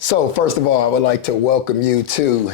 So, first of all, I would like to welcome you to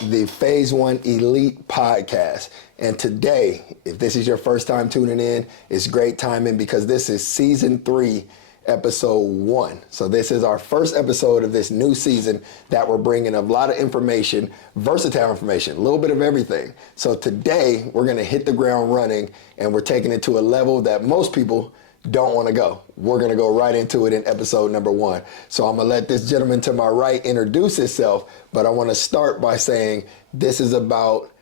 the Phase One Elite Podcast. And today, if this is your first time tuning in, it's great timing because this is Season 3, Episode 1. So this is our first episode of this new season that we're bringing a lot of information, versatile information, a little bit of everything. So today, we're going to hit the ground running, and we're taking it to a level that most people don't want to go. We're going to go right into it in episode number 1. So I'm going to let this gentleman to my right introduce himself, but I want to start by saying this is about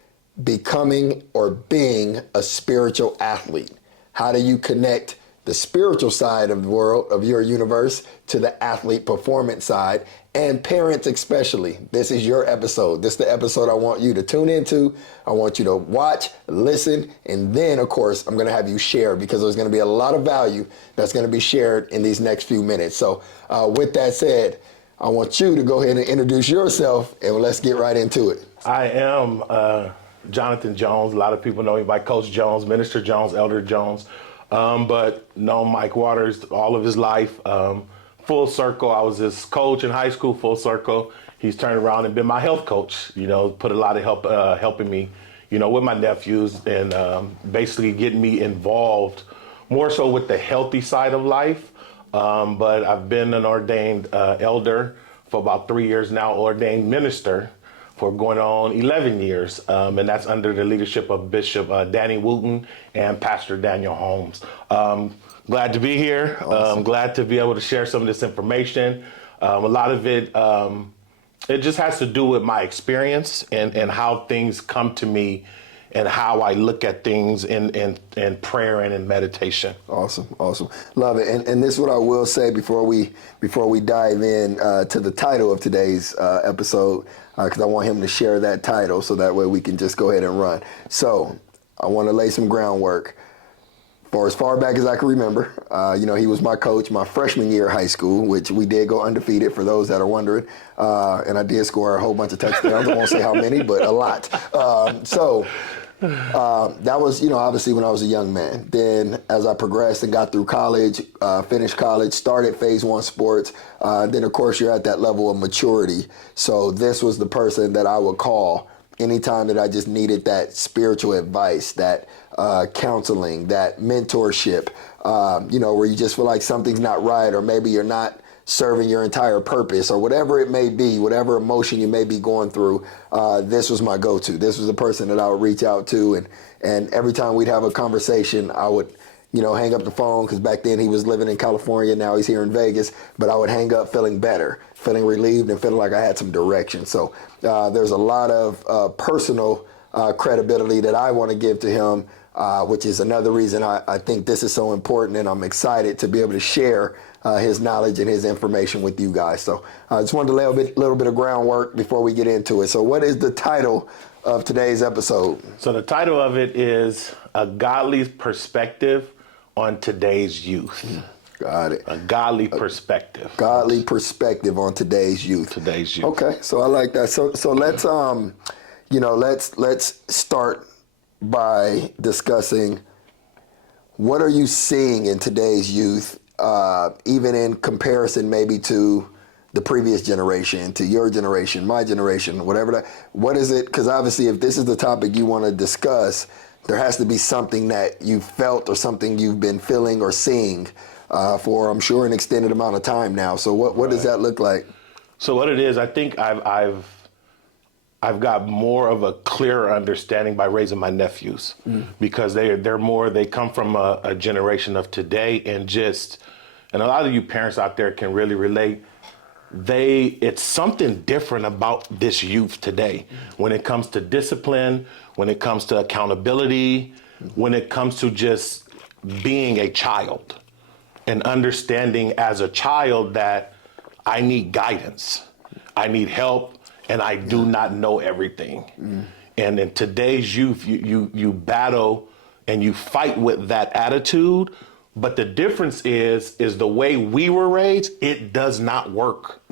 becoming or being a spiritual athlete. How do you connect the spiritual side of the world, of your universe, to the athlete performance side? And parents especially, this is your episode. This is the episode I want you to tune into. I want you to watch, listen, and then, of course, I'm going to have you share because there's going to be a lot of value that's going to be shared in these next few minutes. So with that said, I want you to go ahead and introduce yourself, and let's get right into it. I am Jonathan Jones. A lot of people know me by Coach Jones, Minister Jones, Elder Jones, but known Mike Waters all of his life. Full circle. I was his coach in high school, full circle. He's turned around and been my health coach, put a lot of help helping me, with my nephews and basically getting me involved more so with the healthy side of life. But I've been an ordained elder for about 3 years now, ordained minister for going on 11 years. And that's under the leadership of Bishop Danny Wooten and Pastor Daniel Holmes. Glad to be here. Awesome. Glad to be able to share some of this information. A lot of it, it just has to do with my experience and how things come to me and how I look at things in prayer and in meditation. Awesome. Love it. And this is what I will say before we dive in to the title of today's episode, because I want him to share that title so that way we can just go ahead and run. So I want to lay some groundwork. For as far back as I can remember, he was my coach my freshman year of high school, which we did go undefeated for those that are wondering. And I did score a whole bunch of touchdowns. I won't say how many, but a lot. That was, obviously when I was a young man. Then as I progressed and got through college, finished college, started Phase One Sports, then of course you're at that level of maturity. So this was the person that I would call anytime that I just needed that spiritual advice, that counseling, that mentorship, where you just feel like something's not right, or maybe you're not serving your entire purpose, or whatever it may be, whatever emotion you may be going through, this was my go-to. This was the person that I would reach out to, and every time we'd have a conversation, I would hang up the phone, because back then he was living in California, now he's here in Vegas, but I would hang up feeling better, feeling relieved, and feeling like I had some direction. So there's a lot of personal credibility that I want to give to him, which is another reason I think this is so important, and I'm excited to be able to share his knowledge and his information with you guys. So I just wanted to lay a little bit of groundwork before we get into it. So what is the title of today's episode? So the title of it is A Godly Perspective on Today's Youth. Got it. A godly perspective. Godly perspective on today's youth. Today's youth. Okay, so I like that. So let's let's start by discussing what are you seeing in today's youth, even in comparison maybe to the previous generation, to your generation, my generation, whatever that. What is it? Because obviously, if this is the topic you want to discuss, there has to be something that you felt or something you've been feeling or seeing for, I'm sure, an extended amount of time now. So what does that look like? So what it is, I think I've got more of a clearer understanding by raising my nephews, because they come from a generation of today, and a lot of you parents out there can really relate. It's something different about this youth today when it comes to discipline, when it comes to accountability, when it comes to just being a child and understanding as a child that I need guidance, I need help, and I do not know everything. And in today's youth, you battle and you fight with that attitude. But the difference is the way we were raised, it does not work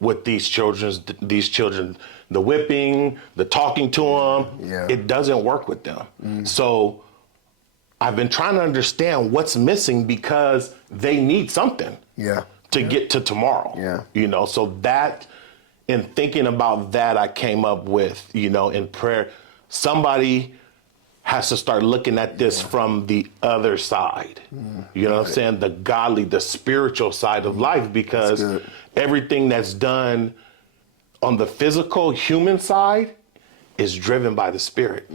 with these children. The whipping, the talking to them, it doesn't work with them. So I've been trying to understand what's missing, because they need something to get to tomorrow. So that in thinking about that, I came up with, in prayer, somebody has to start looking at this from the other side. You know what I'm saying? The godly, the spiritual side of life, because everything that's done on the physical human side is driven by the spirit.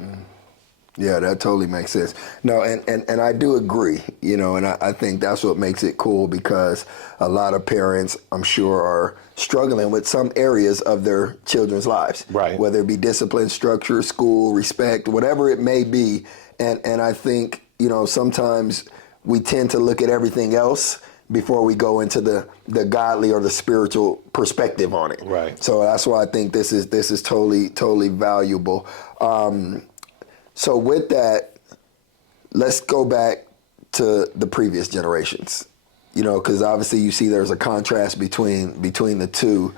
Yeah, that totally makes sense. No, and I do agree, and I think that's what makes it cool, because a lot of parents, I'm sure, are struggling with some areas of their children's lives. Right. Whether it be discipline, structure, school, respect, whatever it may be. And I think, sometimes we tend to look at everything else before we go into the godly or the spiritual perspective on it. Right. So that's why I think this is totally valuable. So with that, let's go back to the previous generations, because obviously you see there's a contrast between the two.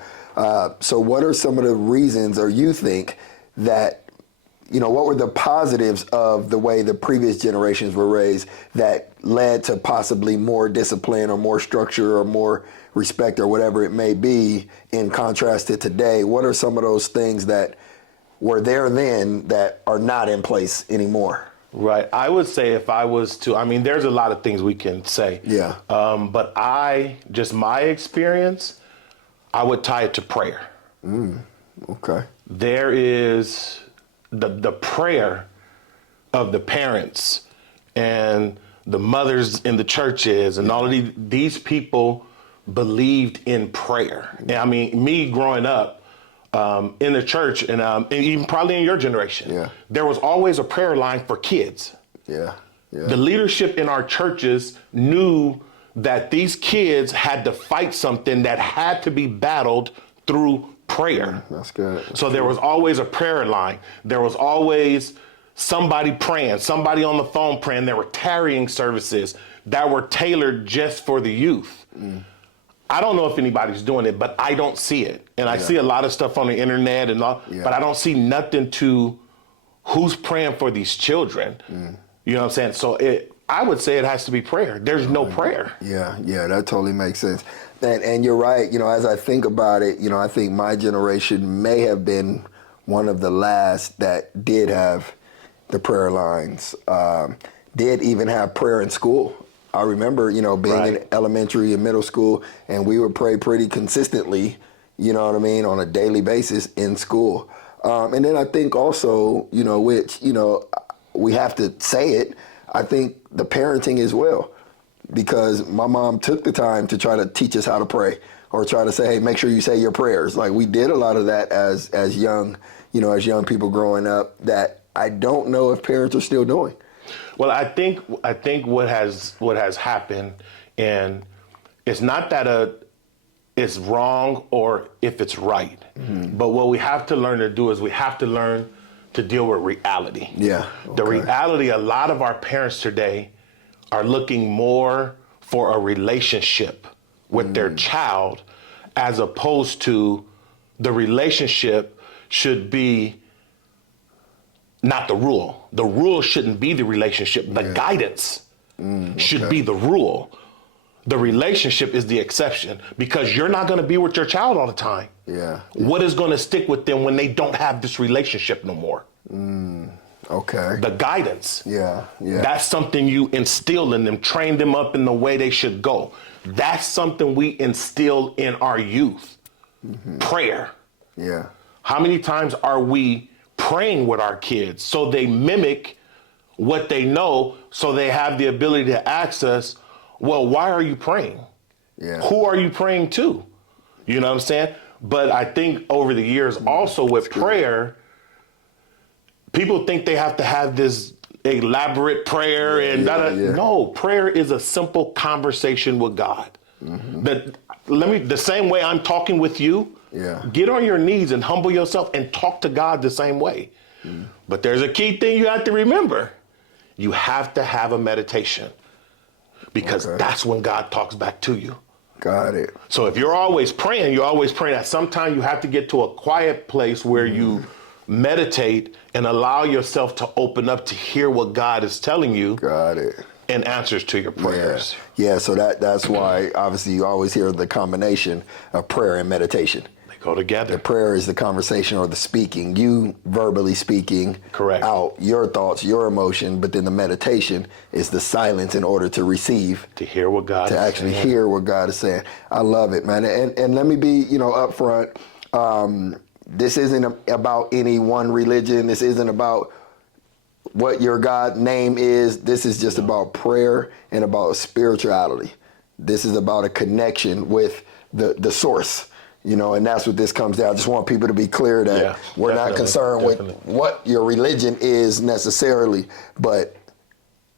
So what are some of the reasons, or you think that, what were the positives of the way the previous generations were raised that led to possibly more discipline or more structure or more respect or whatever it may be, in contrast to today? What are some of those things that were there then that are not in place anymore? Right. I would say, if I was to, there's a lot of things we can say. Yeah. But my experience, I would tie it to prayer. Okay. There is the prayer of the parents and the mothers in the churches and all of these people believed in prayer. And me growing up, in the church, and even probably in your generation, there was always a prayer line for kids. Yeah. The leadership in our churches knew that these kids had to fight something that had to be battled through prayer. That's good. So there was always a prayer line. There was always somebody praying, somebody on the phone praying. There were tarrying services that were tailored just for the youth. I don't know if anybody's doing it, but I don't see it. And I see a lot of stuff on the internet and all, but I don't see nothing to who's praying for these children. You know what I'm saying? So I would say it has to be prayer. There's no prayer. Yeah, that totally makes sense. And you're right. As I think about it, I think my generation may have been one of the last that did have the prayer lines, did even have prayer in school. I remember, being in elementary and middle school, and we would pray pretty consistently, on a daily basis in school. And then I think also, which, we have to say it, I think the parenting as well, because my mom took the time to try to teach us how to pray, or try to say, hey, make sure you say your prayers. Like, we did a lot of that as young people growing up, that I don't know if parents are still doing. Well, I think what has happened, and it's not that it's wrong or if it's right, but what we have to learn to do is we have to learn to deal with reality. Yeah. The reality, a lot of our parents today are looking more for a relationship with their child, as opposed to the relationship should be not the rule. The rule shouldn't be the relationship. The guidance should be the rule. The relationship is the exception, because you're not going to be with your child all the time. Yeah. What is going to stick with them when they don't have this relationship no more? Okay. The guidance. Yeah. That's something you instill in them, train them up in the way they should go. That's something we instill in our youth. Prayer. Yeah. How many times are we praying with our kids so they mimic what they know, so they have the ability to ask us, well, why are you praying? Yeah. Who are you praying to? You know what I'm saying? But I think over the years also with prayer, people think they have to have this elaborate prayer No, prayer is a simple conversation with God. The same way I'm talking with you, get on your knees and humble yourself and talk to God the same way. But there's a key thing you have to remember. You have to have a meditation, because that's when God talks back to you. Got it. So if you're always praying at some time you have to get to a quiet place where you meditate and allow yourself to open up to hear what God is telling you. Got it. And answers to your prayers. Yeah, so that's why obviously you always hear the combination of prayer and meditation. Go together. The prayer is the conversation or the speaking, you verbally speaking Correct. out your thoughts, your emotion, but then the meditation is the silence in order to receive, To hear what God to is actually saying. hear what God is saying. I love it, man. And let me be, upfront. This isn't about any one religion. This isn't about what your God name is. This is just about prayer and about spirituality. This is about a connection with the source, and that's what this comes down. I just want people to be clear that we're not concerned with what your religion is necessarily, but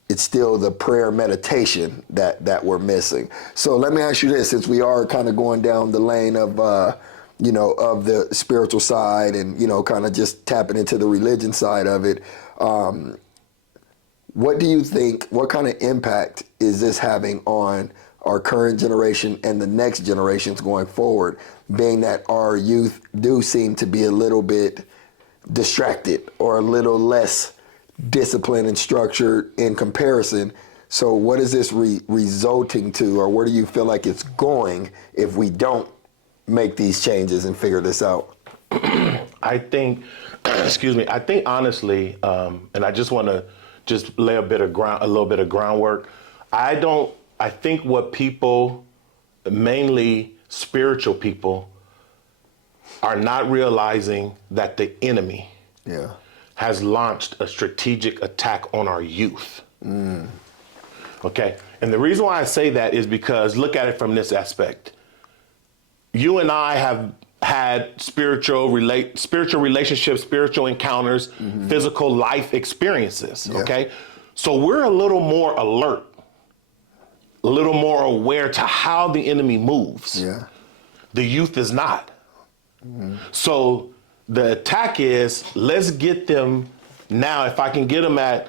it's still the prayer meditation that we're missing. So let me ask you this, since we are kind of going down the lane of, of the spiritual side and, kind of just tapping into the religion side of it, what do you think, what kind of impact is this having on our current generation and the next generations going forward, being that our youth do seem to be a little bit distracted or a little less disciplined and structured in comparison? So what is this resulting to, or where do you feel like it's going if we don't make these changes and figure this out? I think, I think honestly, and I just want to just lay a little bit of groundwork. I think what people, mainly spiritual people, are not realizing that the enemy has launched a strategic attack on our youth. Okay. And the reason why I say that is because look at it from this aspect. You and I have had spiritual relationships, spiritual encounters, physical life experiences. Okay. So we're a little more alert, a little more aware to how the enemy moves. Yeah. The youth is not. So the attack is, let's get them now. If I can get them at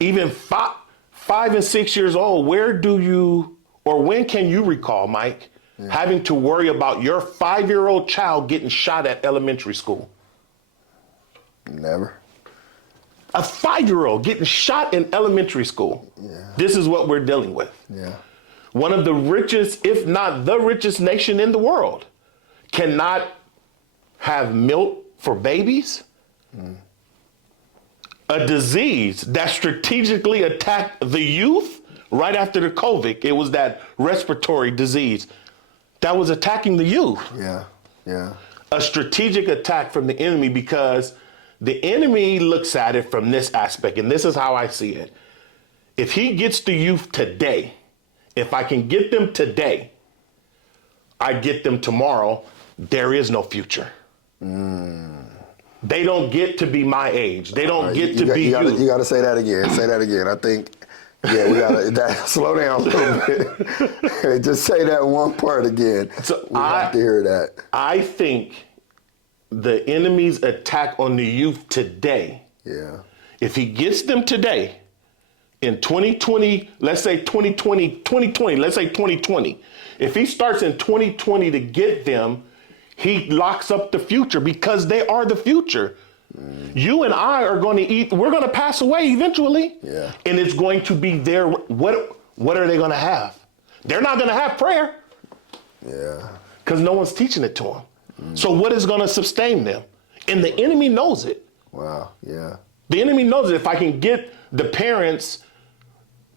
even 5 and 6 years old, when can you recall, Mike, having to worry about your 5-year-old child getting shot at elementary school? Never. A 5-year-old getting shot in elementary school. Yeah. This is what we're dealing with. Yeah. One of the richest, if not the richest nation in the world, cannot have milk for babies. A disease that strategically attacked the youth right after the COVID. It was that respiratory disease that was attacking the youth. Yeah. Yeah. A strategic attack from the enemy, because the enemy looks at it from this aspect, and this is how I see it. If he gets the youth today, if I can get them today, I get them tomorrow, there is no future. They don't get to be my age. They don't get to be you. You got to say that again. Say that again. I think, we got to slow down a little bit. Just say that one part again. So we have to hear that. I think the enemy's attack on the youth today, if he gets them today, in 2020, let's say 2020, if he starts in 2020 to get them, he locks up the future, because they are the future. You and I are going to we're going to pass away eventually. Yeah. And it's going to be their, what are they going to have? They're not going to have prayer. Yeah. Because no one's teaching it to them. So what is going to sustain them? And the enemy knows it. Wow. Yeah. The enemy knows it. If I can get the parents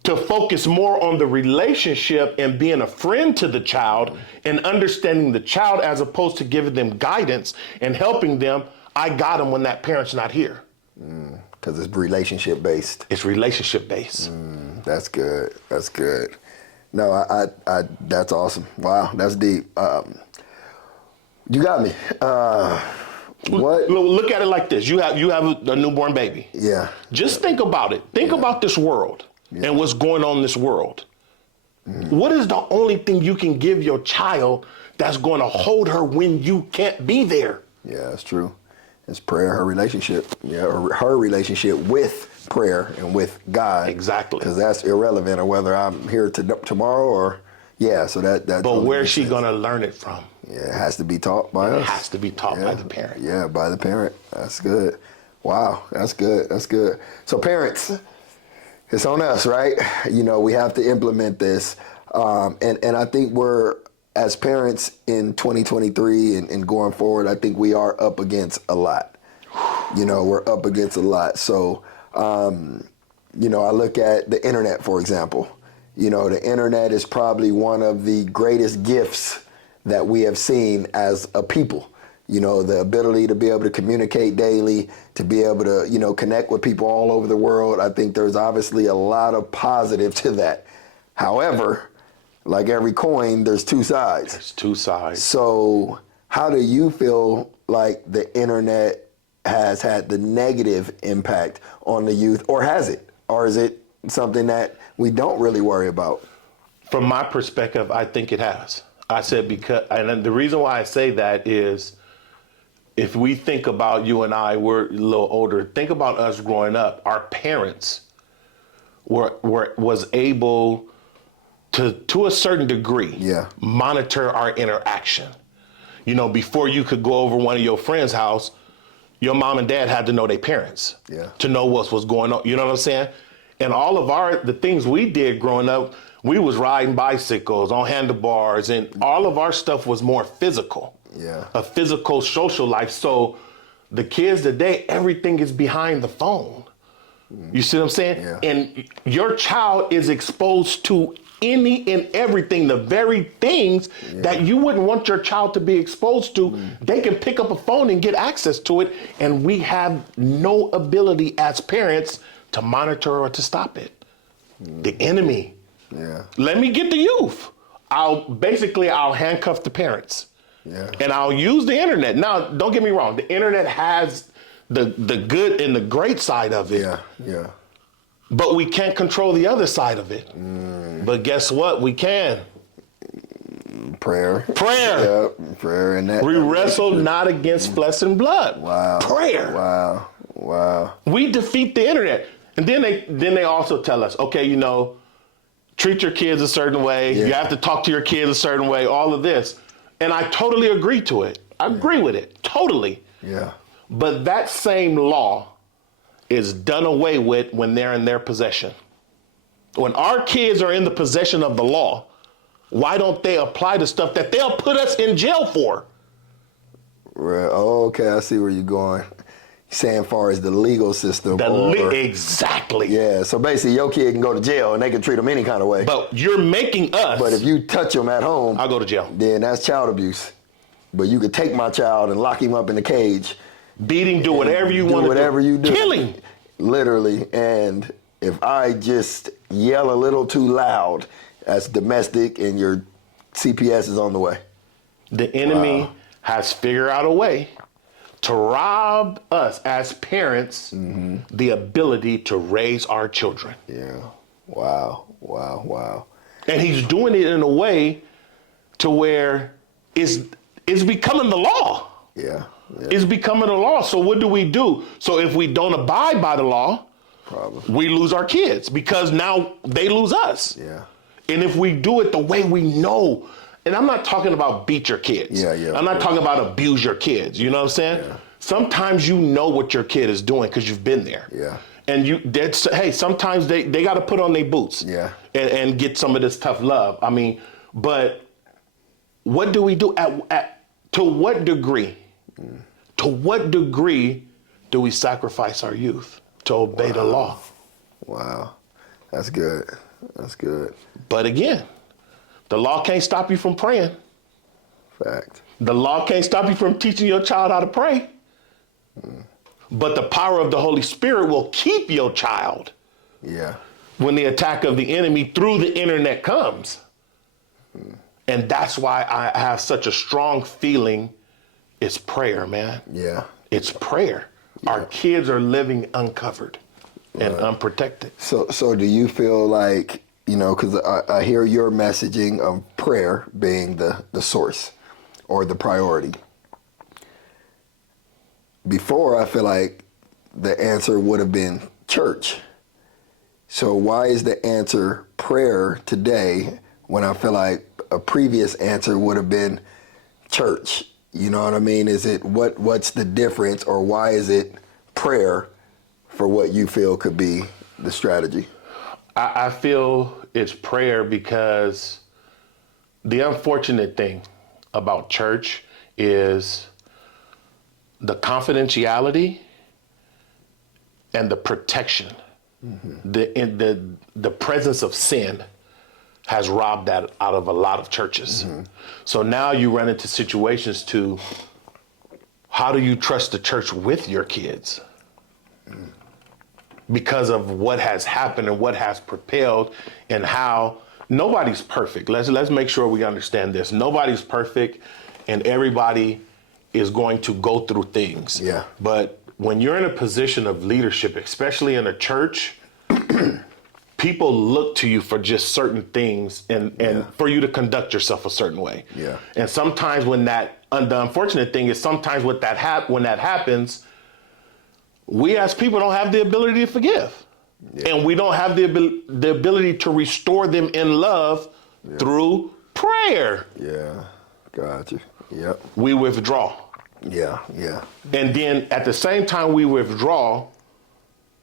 to focus more on the relationship and being a friend to the child and understanding the child, as opposed to giving them guidance and helping them, I got them when that parent's not here. Because it's relationship based. It's relationship based. That's good. That's good. No, I that's awesome. Wow, that's deep. You got me. What? Look at it like this. You have a newborn baby. Yeah. Just think about it. Think about this world and what's going on in this world. What is the only thing you can give your child that's going to hold her when you can't be there? Yeah, that's true. It's prayer, her relationship. Yeah, or her relationship with prayer and with God. Exactly. Because that's irrelevant, or whether I'm here tomorrow or, so that. But where's she going to learn it from? Yeah, it has to be taught by us. It has to be taught by the parent. Yeah, by the parent. That's good. Wow, that's good. That's good. So parents, it's on us, right? We have to implement this. And I think we're as parents in 2023 and going forward, I think we are up against a lot. We're up against a lot. So, I look at the internet, for example. The internet is probably one of the greatest gifts that we have seen as a people. The ability to be able to communicate daily, to be able to, connect with people all over the world. I think there's obviously a lot of positive to that. However, like every coin, there's two sides. There's two sides. So how do you feel like the internet has had the negative impact on the youth, or has it? Or is it something that we don't really worry about? From my perspective, I think it has. I said and the reason why I say that is, if we think about you and I, we're a little older. Think about us growing up. Our parents was able to a certain degree, monitor our interaction. Before you could go over one of your friends' house, your mom and dad had to know their parents to know what was going on. You know what I'm saying? And all of the things we did growing up, we was riding bicycles on handlebars, and all of our stuff was more physical. A physical social life. So the kids today, everything is behind the phone. You see what I'm saying? And your child is exposed to any and everything, the very things that you wouldn't want your child to be exposed to. They can pick up a phone and get access to it. And we have no ability as parents to monitor or to stop it. The enemy. Let me get the youth. I'll handcuff the parents. And I'll use the internet. Now, don't get me wrong. The internet has the good and the great side of it. But we can't control the other side of it. But guess what? We can. Prayer. Prayer. And that. We wrestle not against flesh and blood. Prayer. Wow. We defeat the internet. And then they also tell us, okay, treat your kids a certain way. You have to talk to your kids a certain way, all of this. And I totally agree to it. I agree with it, totally. But that same law is done away with when they're in their possession. When our kids are in the possession of the law, why don't they apply the stuff that they'll put us in jail for? Oh, okay, I see where you're going. Saying far as the legal system. Exactly. Yeah, so basically your kid can go to jail and they can treat them any kind of way. But you're making us. But if you touch them at home, I'll go to jail. Then that's child abuse. But you could take my child and lock him up in the cage. Beat him, do whatever you want to do. Whatever you do. Kill him. Literally. And if I just yell a little too loud, that's domestic and your CPS is on the way. The enemy has figured out a way to rob us as parents the ability to raise our children. Wow. And he's doing it in a way to where it's becoming the law. It's becoming the law. So what do? So if we don't abide by the law, we lose our kids because now they lose us. And if we do it the way we know, and I'm not talking about beat your kids. I'm not talking about abuse your kids. You know what I'm saying? Sometimes you know what your kid is doing because you've been there. And sometimes they got to put on their boots and get some of this tough love. I mean, but what do we do? To what degree? To what degree do we sacrifice our youth to obey the law? Wow. That's good. But again, the law can't stop you from praying. Fact. The law can't stop you from teaching your child how to pray. But the power of the Holy Spirit will keep your child. When the attack of the enemy through the internet comes. And that's why I have such a strong feeling it's prayer, man. It's prayer. Our kids are living uncovered and unprotected. So do you feel like, because I hear your messaging of prayer being the source or the priority. Before, I feel like the answer would have been church. So why is the answer prayer today when I feel like a previous answer would have been church? You know what I mean? Is it what's the difference, or why is it prayer for what you feel could be the strategy? I feel it's prayer because The unfortunate thing about church is the confidentiality and the protection. The presence of sin has robbed that out of a lot of churches. So now you run into situations to, how do you trust the church with your kids? Because of what has happened and what has propelled, and how nobody's perfect. Let's make sure we understand this. Nobody's perfect, and everybody is going to go through things. Yeah. But when you're in a position of leadership, especially in a church, people look to you for just certain things and for you to conduct yourself a certain way. Yeah. And sometimes when the unfortunate thing is sometimes when that happens, we as people don't have the ability to forgive. Yeah. And we don't have the ability to restore them in love through prayer. Yeah, gotcha. Yep. We withdraw. Yeah, yeah. And then at the same time we withdraw,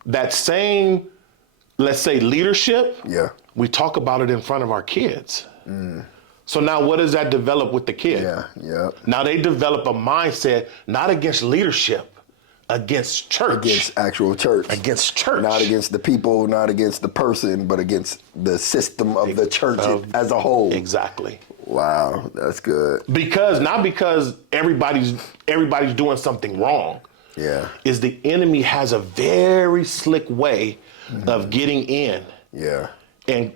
that same, let's say, leadership, we talk about it in front of our kids. So now what does that develop with the kid? Yeah. Now they develop a mindset, not against leadership, against church. Against actual church. Against church. Not against the people, not against the person, but against the system of the church as a whole. Exactly. Wow, that's good. Not because everybody's doing something wrong. Yeah. Is the enemy has a very slick way of getting in. Yeah. And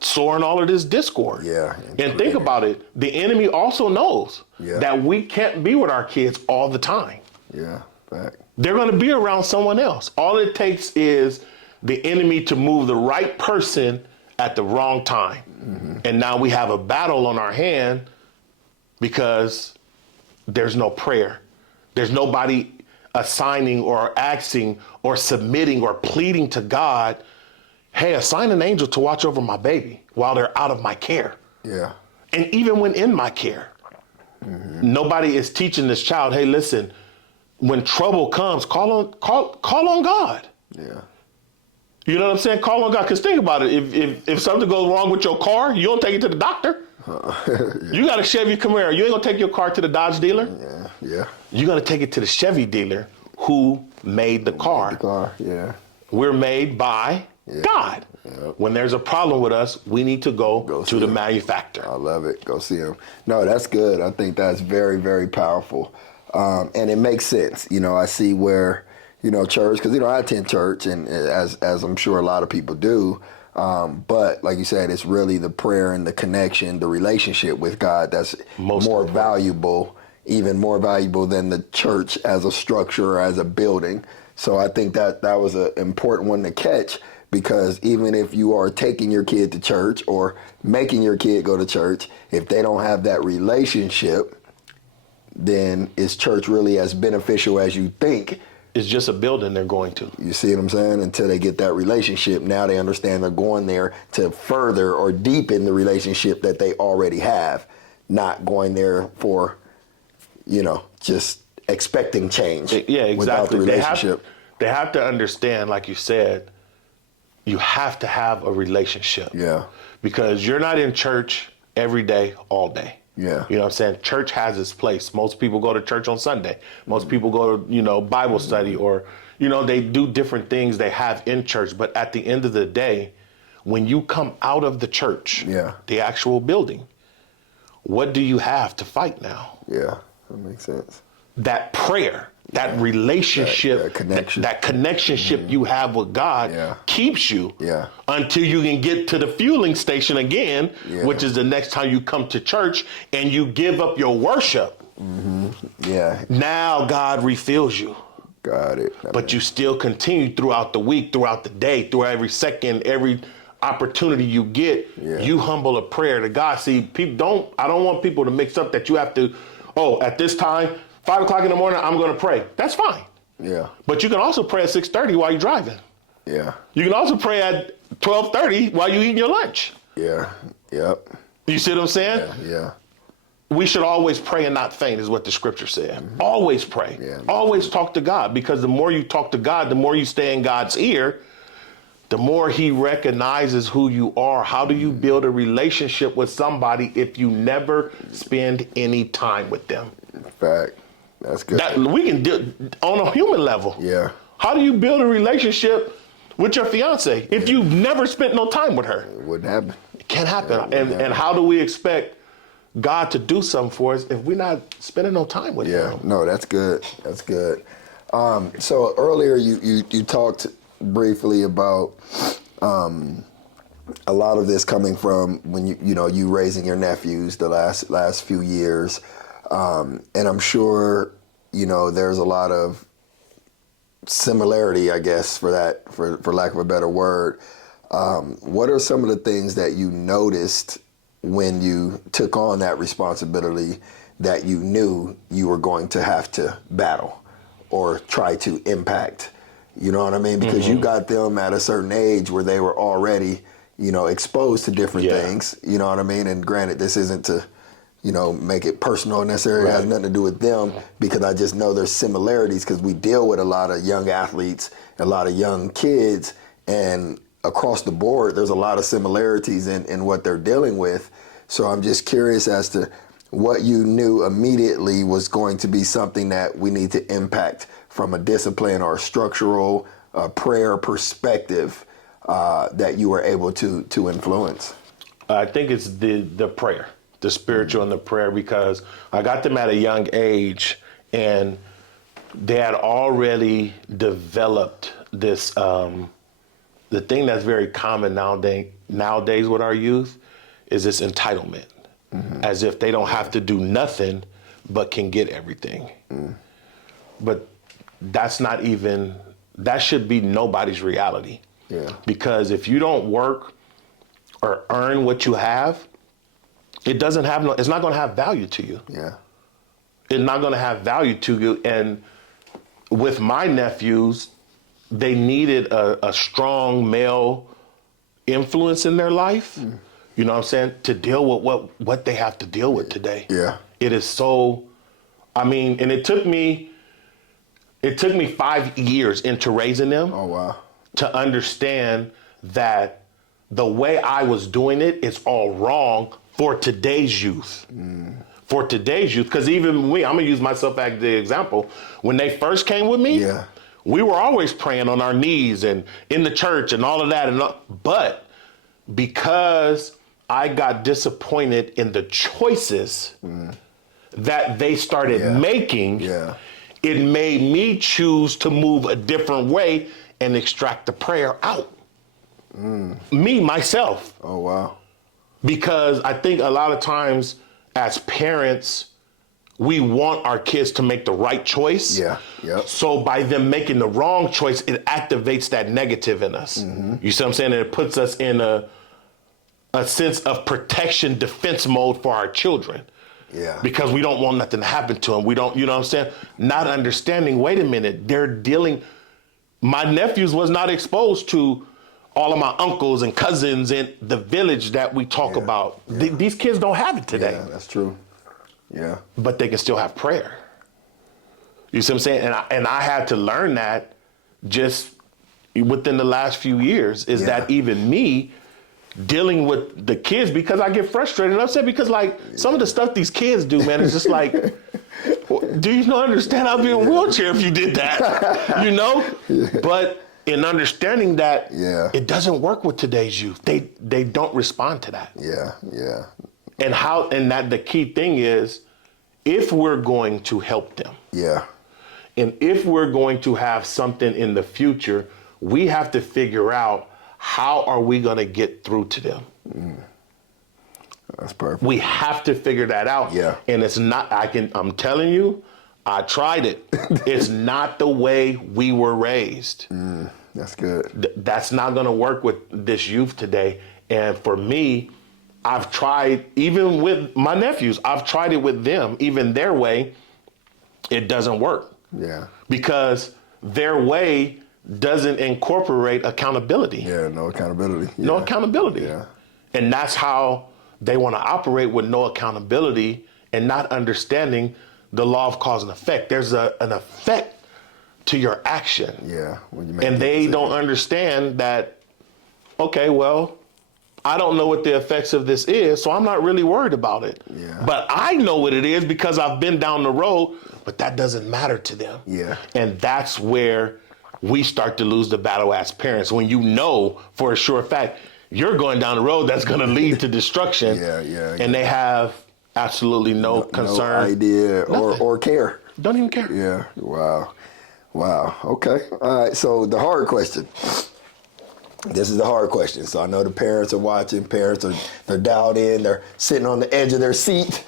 soaring all of this discord. Yeah. And think about it. The enemy also knows that we can't be with our kids all the time. Yeah. Fact. They're going to be around someone else. All it takes is the enemy to move the right person at the wrong time. And now we have a battle on our hand because there's no prayer. There's nobody assigning or asking or submitting or pleading to God, hey, assign an angel to watch over my baby while they're out of my care. Yeah. And even when in my care, nobody is teaching this child, hey, listen, when trouble comes, call on God. Yeah. You know what I'm saying? Call on God. Because think about it. If something goes wrong with your car, you don't take it to the doctor. You got a Chevy Camaro. You ain't going to take your car to the Dodge dealer. Yeah. You're going to take it to the Chevy dealer who made the car. Yeah. We're made by God. Yep. When there's a problem with us, we need to go to the manufacturer. I love it. Go see him. No, that's good. I think that's very, very powerful. And it makes sense. I see where, church, because, I attend church, and as I'm sure a lot of people do. But like you said, it's really the prayer and the connection, the relationship with God that's more valuable, even more valuable than the church as a structure or as a building. So I think that was an important one to catch, because even if you are taking your kid to church or making your kid go to church, if they don't have that relationship, then is church really as beneficial as you think? It's just a building they're going to. You see what I'm saying? Until they get that relationship, now they understand they're going there to further or deepen the relationship that they already have, not going there for, just expecting change. Yeah, exactly. Without the relationship. They have to understand, like you said, you have to have a relationship. Yeah. Because you're not in church every day, all day. Yeah. You know what I'm saying? Church has its place. Most people go to church on Sunday. Most people go to, Bible study, or, they do different things they have in church. But at the end of the day, when you come out of the church, the actual building, what do you have to fight now? Yeah, that makes sense. That prayer, that relationship, that connection. that connectionship you have with God keeps you until you can get to the fueling station again, which is the next time you come to church and you give up your worship. Yeah. Now God refills you. Got it. But you still continue throughout the week, throughout the day, through every second, every opportunity you get, you humble a prayer to God. See, I don't want people to mix up that you have to, at this time, 5 o'clock in the morning, I'm going to pray. That's fine. Yeah. But you can also pray at 6:30 while you're driving. Yeah. You can also pray at 12:30 while you're eating your lunch. Yeah. Yep. You see what I'm saying? Yeah. We should always pray and not faint, is what the scripture said. Always pray. Always talk to God, because the more you talk to God, the more you stay in God's ear, the more he recognizes who you are. How do you build a relationship with somebody if you never spend any time with them? Fact. That's good. That we can do on a human level. Yeah. How do you build a relationship with your fiance if you've never spent no time with her? It wouldn't happen. It can't happen. And how do we expect God to do something for us if we're not spending no time with him? No, that's good. That's good. So earlier you talked briefly about a lot of this coming from when you raising your nephews the last few years, and I'm sure there's a lot of similarity, I guess, for lack of a better word. What are some of the things that you noticed when you took on that responsibility that you knew you were going to have to battle or try to impact? You know what I mean? Because you got them at a certain age where they were already, exposed to different things. You know what I mean? And granted, this isn't to, make it personal necessarily. It has nothing to do with them, because I just know there's similarities, because we deal with a lot of young athletes, a lot of young kids, and across the board, there's a lot of similarities in what they're dealing with. So I'm just curious as to what you knew immediately was going to be something that we need to impact from a discipline or a structural prayer perspective that you were able to influence. I think it's the prayer, the spiritual and the prayer, because I got them at a young age and they had already developed this, the thing that's very common nowadays with our youth is this entitlement, as if they don't have to do nothing but can get everything. But that's not even, that should be nobody's reality. Yeah. Because if you don't work or earn what you have, it's not going to have value to you. Yeah. It's not going to have value to you. And with my nephews, they needed a strong male influence in their life. You know what I'm saying? To deal with what they have to deal with today. Yeah. It is so, and it took me 5 years into raising them. Oh, wow. To understand that the way I was doing it is all wrong for today's youth. For today's youth, because even me, I'm gonna use myself as the example. When they first came with me, we were always praying on our knees and in the church and all of that. But because I got disappointed in the choices that they started making, it made me choose to move a different way and extract the prayer out. Me, myself. Oh, wow. Because I think a lot of times as parents, we want our kids to make the right choice. Yeah. Yep. So by them making the wrong choice, it activates that negative in us. You see what I'm saying? And it puts us in a sense of protection, defense mode for our children. Yeah. Because we don't want nothing to happen to them. We don't, you know what I'm saying? Not understanding, wait a minute, my nephews was not exposed to all of my uncles and cousins in the village that we talk about. These kids don't have it today. Yeah, that's true. Yeah. But they can still have prayer. You see what I'm saying? And I had to learn that just within the last few years, is that even me dealing with the kids, because I get frustrated and upset because some of the stuff these kids do, man, it's just like, do you not understand I'd be in a wheelchair if you did that, But in understanding that it doesn't work with today's youth, they don't respond to that. Yeah. And that the key thing is, if we're going to help them, and if we're going to have something in the future, we have to figure out, how are we going to get through to them? That's perfect. We have to figure that out. Yeah. And it's not, I'm telling you, I tried it. It's not the way we were raised. That's good. That's not going to work with this youth today. And for me, I've tried, even with my nephews, I've tried it with them, even their way, it doesn't work. Yeah. Because their way doesn't incorporate accountability. Yeah, no accountability. Yeah. No accountability. Yeah. And that's how they want to operate, with no accountability and not understanding the law of cause and effect. There's an effect to your action. Yeah. When you make and they don't understand that okay, well, I don't know what the effects of this is, so I'm not really worried about it. Yeah. But I know what it is because I've been down the road, but that doesn't matter to them. Yeah. And that's where we start to lose the battle as parents, when you know for a sure fact you're going down the road that's going to lead to destruction. Yeah. And they have absolutely no concern. No idea Nothing. or care. Don't even care. Yeah. Wow. Okay. All right. So the hard question. This is the hard question. So I know the parents are watching. They're dialed in. They're sitting on the edge of their seat.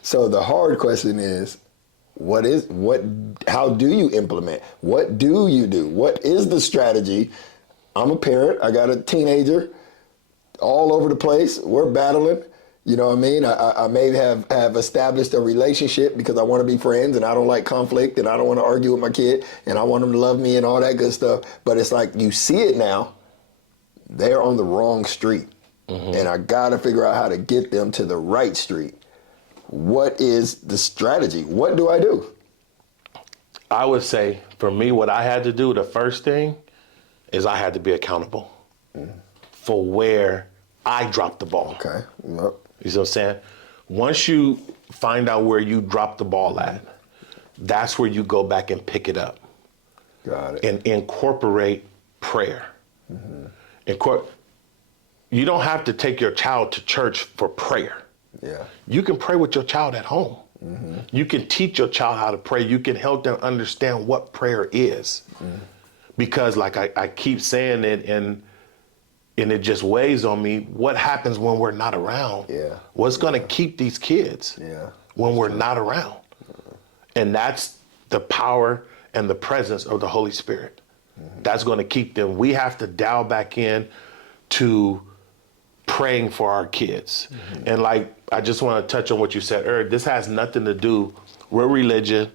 So the hard question is, how do you implement? What do you do? What is the strategy? I'm a parent. I got a teenager all over the place. We're battling. You know what I mean? I may have established a relationship because I want to be friends and I don't like conflict and I don't want to argue with my kid and I want them to love me and all that good stuff. But it's like you see it now. They're on the wrong street. Mm-hmm. And I got to figure out how to get them to the right street. What is the strategy? What do I do? I would say, for me, what I had to do, the first thing is I had to be accountable for where I dropped the ball. Okay. Yep. You see what I'm saying? Once you find out where you dropped the ball at, that's where you go back and pick it up. Got it. And incorporate prayer. Mm-hmm. You don't have to take your child to church for prayer. Yeah. You can pray with your child at home. Mm-hmm. You can teach your child how to pray. You can help them understand what prayer is. Mm-hmm. Because like I keep saying it, and it just weighs on me, what happens when we're not around? Yeah. What's going to keep these kids when we're not around? And that's the power and the presence of the Holy Spirit. Mm-hmm. That's going to keep them. We have to dial back in to praying for our kids. Mm-hmm. And like, I just want to touch on what you said earlier. This has nothing to do with religion,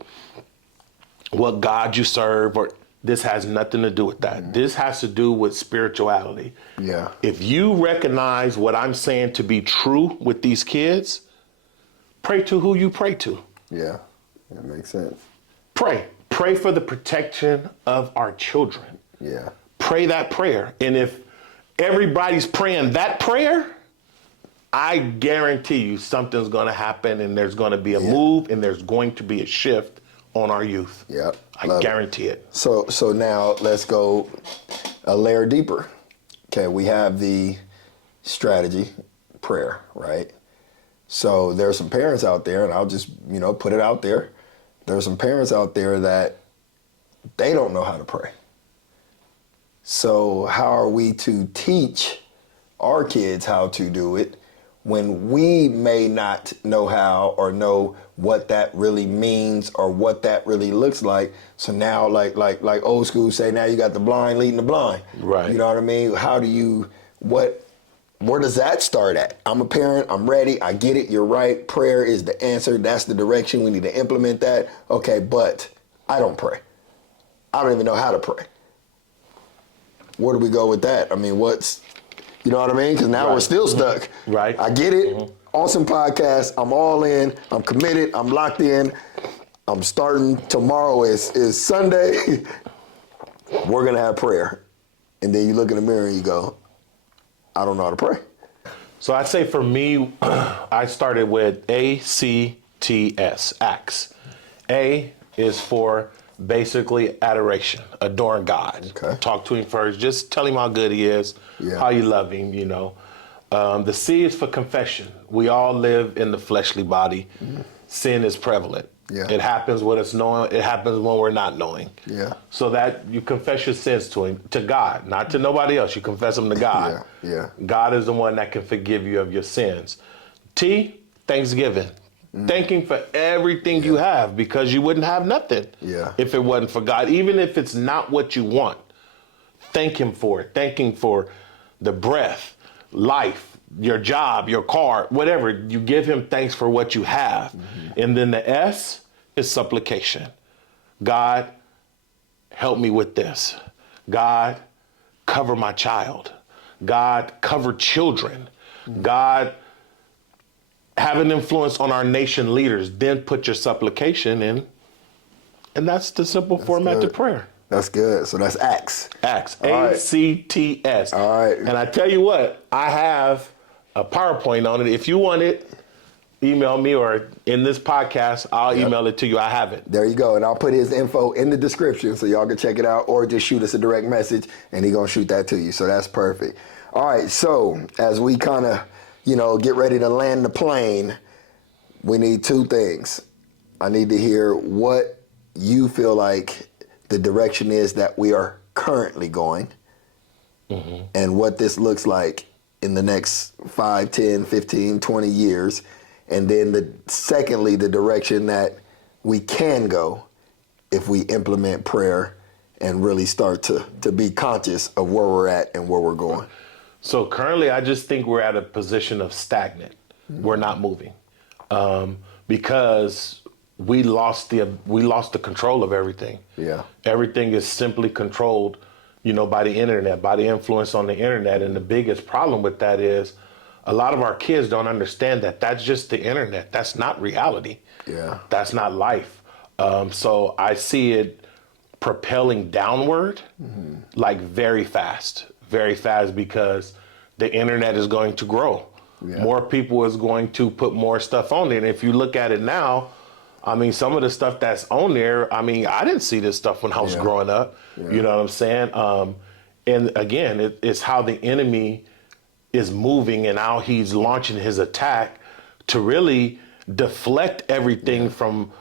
what God you serve, or this has nothing to do with that. Mm-hmm. This has to do with spirituality. Yeah. If you recognize what I'm saying to be true with these kids, pray to who you pray to. Yeah, that makes sense. Pray. Pray for the protection of our children. Yeah. Pray that prayer. And if everybody's praying that prayer, I guarantee you something's going to happen and there's going to be a move and there's going to be a shift on our youth. Yep. I guarantee it. So now let's go a layer deeper. Okay, we have the strategy, prayer, right? So there's some parents out there, and I'll just, put it out there. There's some parents out there that they don't know how to pray. So how are we to teach our kids how to do it when we may not know how or know what that really means or what that really looks like? So now, like old school say, now you got the blind leading the blind. Right. You know what I mean? Where does that start at? I'm a parent, I'm ready, I get it, you're right. Prayer is the answer, that's the direction, we need to implement that. Okay, but I don't pray. I don't even know how to pray. Where do we go with that? I mean, you know what I mean? Because now we're still stuck. Right. I get it. Awesome podcast. I'm all in. I'm committed. I'm locked in. I'm starting tomorrow is Sunday. We're going to have prayer. And then you look in the mirror and you go, I don't know how to pray. So I'd say for me, I started with ACTS, ACTS. A is for basically adoration, adoring God. Okay. Talk to him first. Just tell him how good he is, how you love him, The C is for confession. We all live in the fleshly body. Mm-hmm. Sin is prevalent. Yeah. It happens with us knowing. It happens when we're not knowing. Yeah. So that you confess your sins to him, to God, not to nobody else. You confess them to God. Yeah. God is the one that can forgive you of your sins. T, thanksgiving. Thanking for everything you have, because you wouldn't have nothing if it wasn't for God. Even if it's not what you want, thank him for it. Thank him for the breath, life, your job, your car, whatever. You give him thanks for what you have. Mm-hmm. And then the S is supplication. God, help me with this. God, cover my child. God, cover children. Mm-hmm. God, have an influence on our nation leaders. Then put your supplication in. And that's the simple format to prayer. That's good. So that's ACTS. ACTS. All right. ACTS. All right. And I tell you what, I have a PowerPoint on it. If you want it, email me, or in this podcast, I'll email it to you. I have it. There you go. And I'll put his info in the description so y'all can check it out, or just shoot us a direct message and he's going to shoot that to you. So that's perfect. All right. So as we kind of, get ready to land the plane, we need two things. I need to hear what you feel like the direction is that we are currently going, and what this looks like in the next 5, 10, 15, 20 years. And then secondly, the direction that we can go if we implement prayer and really start to be conscious of where we're at and where we're going. So currently, I just think we're at a position of stagnant. We're not moving because we lost the control of everything. Yeah. Everything is simply controlled, by the internet, by the influence on the internet. And the biggest problem with that is a lot of our kids don't understand that that's just the internet. That's not reality. Yeah. That's not life. So I see it propelling downward, like very fast, because the internet is going to grow. Yeah. More people is going to put more stuff on there. And if you look at it now, some of the stuff that's on there, I didn't see this stuff when I was growing up. Yeah. You know what I'm saying? And again, it's how the enemy is moving and how he's launching his attack to really deflect everything from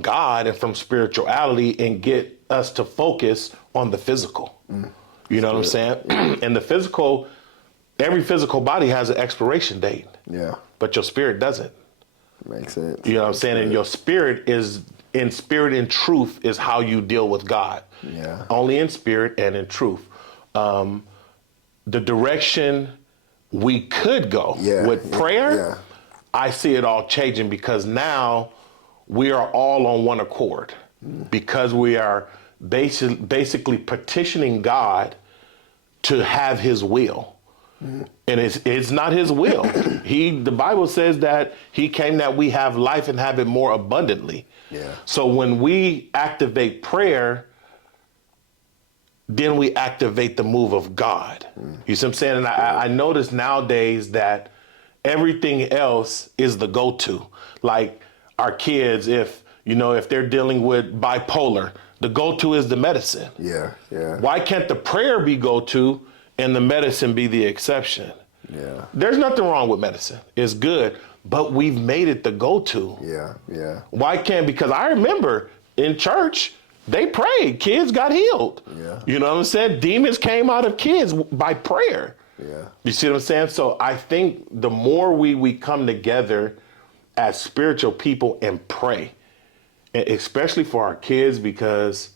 God and from spirituality and get us to focus on the physical. You know what I'm saying? And every physical body has an expiration date. Yeah. But your spirit doesn't. Makes sense. You know what I'm saying? And your spirit in truth is how you deal with God. Yeah. Only in spirit and in truth. The direction we could go with prayer, I see it all changing because now we are all on one accord because we are basically petitioning God to have his will. And it's not his will. The Bible says that he came that we have life and have it more abundantly. Yeah. So when we activate prayer, then we activate the move of God. You see what I'm saying? And I notice nowadays that everything else is the go-to. Like our kids, if they're dealing with bipolar, the go-to is the medicine. Yeah, yeah. Why can't the prayer be go-to and the medicine be the exception? Yeah. There's nothing wrong with medicine. It's good, but we've made it the go-to. Yeah, yeah. Why can't? Because I remember in church, they prayed. Kids got healed. Yeah. You know what I'm saying? Demons came out of kids by prayer. Yeah. You see what I'm saying? So I think the more we come together as spiritual people and pray, especially for our kids, because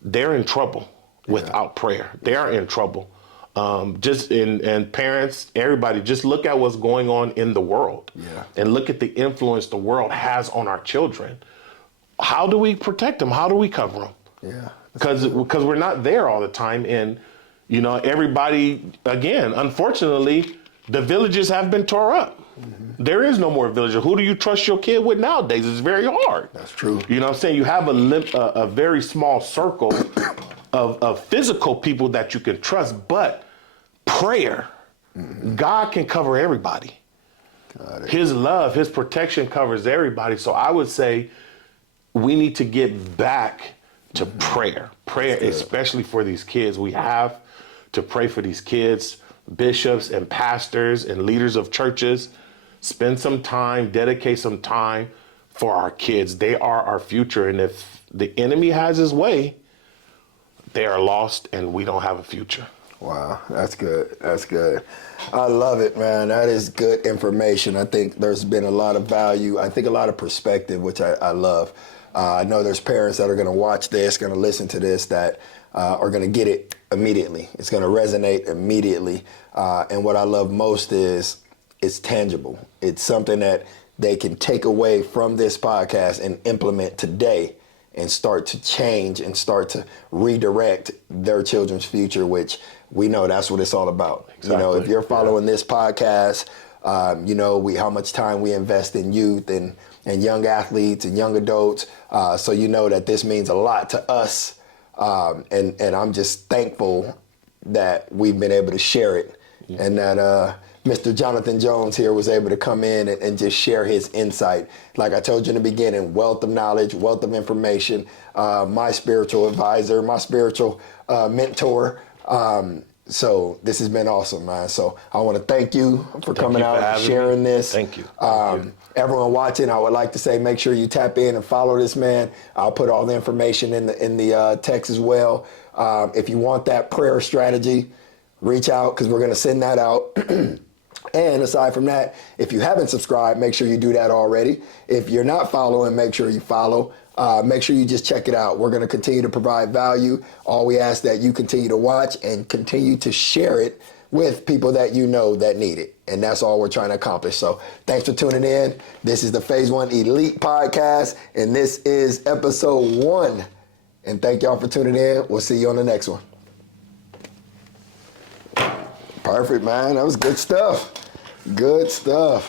they're in trouble without prayer. They are in trouble. And parents, everybody, just look at what's going on in the world and look at the influence the world has on our children. How do we protect them? How do we cover them? Yeah, because we're not there all the time. And, everybody, again, unfortunately, the villages have been tore up. There is no more villages. Who do you trust your kid with nowadays? It's very hard. That's true. You know what I'm saying? You have a very small circle of physical people that you can trust, but prayer, God can cover everybody. His love, his protection covers everybody. So I would say we need to get back to prayer, especially for these kids. We have to pray for these kids, bishops and pastors and leaders of churches. Spend some time, dedicate some time for our kids. They are our future. And if the enemy has his way, they are lost and we don't have a future. Wow, that's good. That's good. I love it, man. That is good information. I think there's been a lot of value. I think a lot of perspective, which I love. I know there's parents that are going to watch this, going to listen to this, that are going to get it immediately. It's going to resonate immediately. And what I love most is it's tangible. It's something that they can take away from this podcast and implement today and start to change and start to redirect their children's future, which we know that's what it's all about. Exactly. If you're following this podcast, how much time we invest in youth and young athletes and young adults. So that this means a lot to us And I'm just thankful that we've been able to share it, and that Mr. Jonathan Jones here was able to come in and just share his insight. Like I told you in the beginning, wealth of knowledge, wealth of information, my spiritual advisor, my spiritual mentor. So this has been awesome, man. So I want to thank you for coming out and sharing this. Thank you. Everyone watching, I would like to say, make sure you tap in and follow this man. I'll put all the information in the text as well. If you want that prayer strategy, reach out, because we're going to send that out. And aside from that, if you haven't subscribed, make sure you do that already. If you're not following, make sure you follow. Make sure you just check it out. We're going to continue to provide value. All we ask that you continue to watch and continue to share it with people that you know that need it. And that's all we're trying to accomplish. So thanks for tuning in. This is the Phase One Elite Podcast, and this is episode 1. And thank y'all for tuning in. We'll see you on the next one. Perfect, man. That was good stuff. Good stuff.